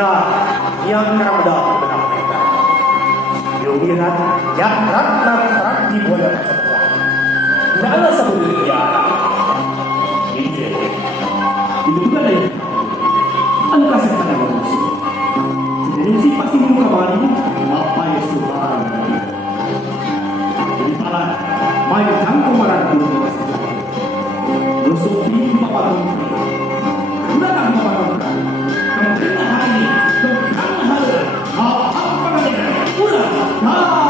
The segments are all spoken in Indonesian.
Yumira yang keranda benang mereka. Yumira yang ratna trakti bola setelah. Nala sebenarnya. Ini Itu juga ada yang anu kasih pada manusia. Jadi si pasti mau kembali apa yang sudah. Jadi pala main campur marah dulu. Rusuk di bapak tuh. Udah kan bapak tuh. Kemana hari? Kemana hari? Apa namanya? Udah. Nah,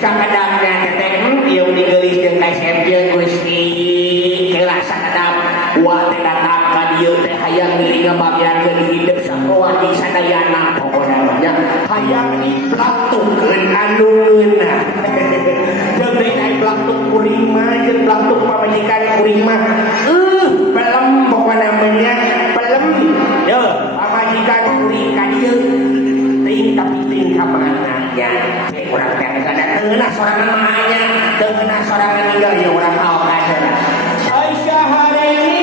sakadapnya teteh ieu digelis jeung KSM Gusti kelas sakadap wa teh datang ka dieu teh hayang ngabagiankeun hidup sakoa di sadayana pokona nya hayang diplaktukeun anu ngeunah jeung deui plaktuk kuring mah jeung plaktuk pamajikan kuring mah pelem pokona nya pelem ye pamajikan kuring ka dieu ting tapi ting ka mananya urang teh kada teulah sorangan mahanya teulah sorangan ninggal ya urang kaok aja Aisyah Hareni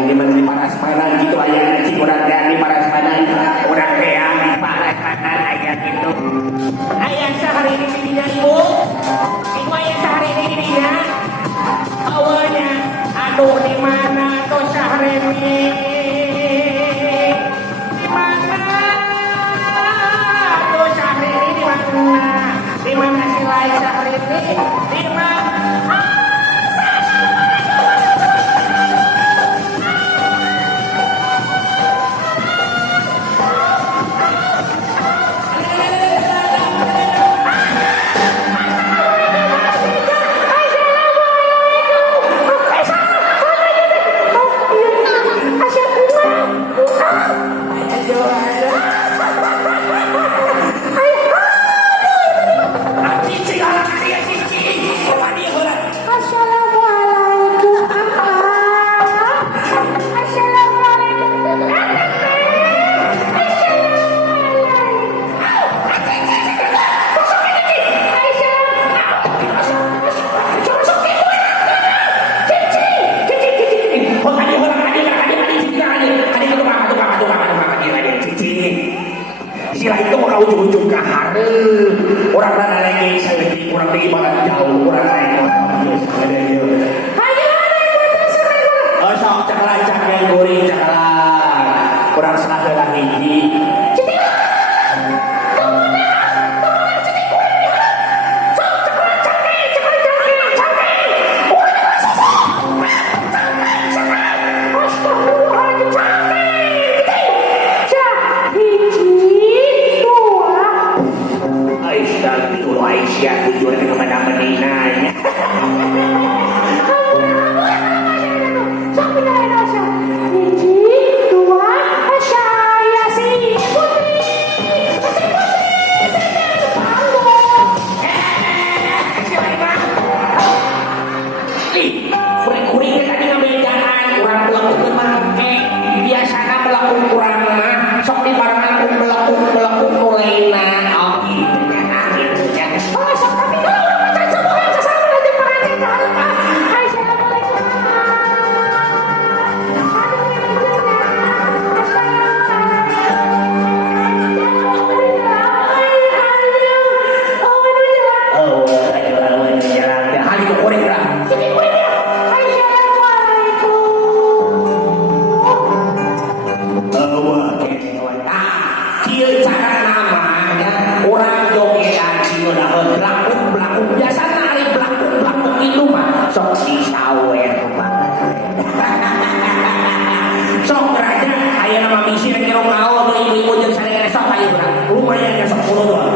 ini mana di parasmanan gitu aya cing urang teh di parasmanan urang teh di parasmanan aya gitu aya Sahareni di dinya ibu ibu aya Sahareni di dinya awalnya aduh di mana tuh Sahareni di mana tuh Sahareni di mana si lain Sahareni di mana sila itu mau ujung-ujung ke hari orang mana lagi saya lagi kurang lagi banget jauh kurang lagi oh sok cakalan cakalan goreng cakalan kurang salah lagi Aisyah tujuan kepada Madinah. Kuring-kuring tadi ngambil jalan, kurang melakukan mangke, biasanya melakukan kurang mah, sok di barangan melakukan mulainya. Lumayan ya 10 doang.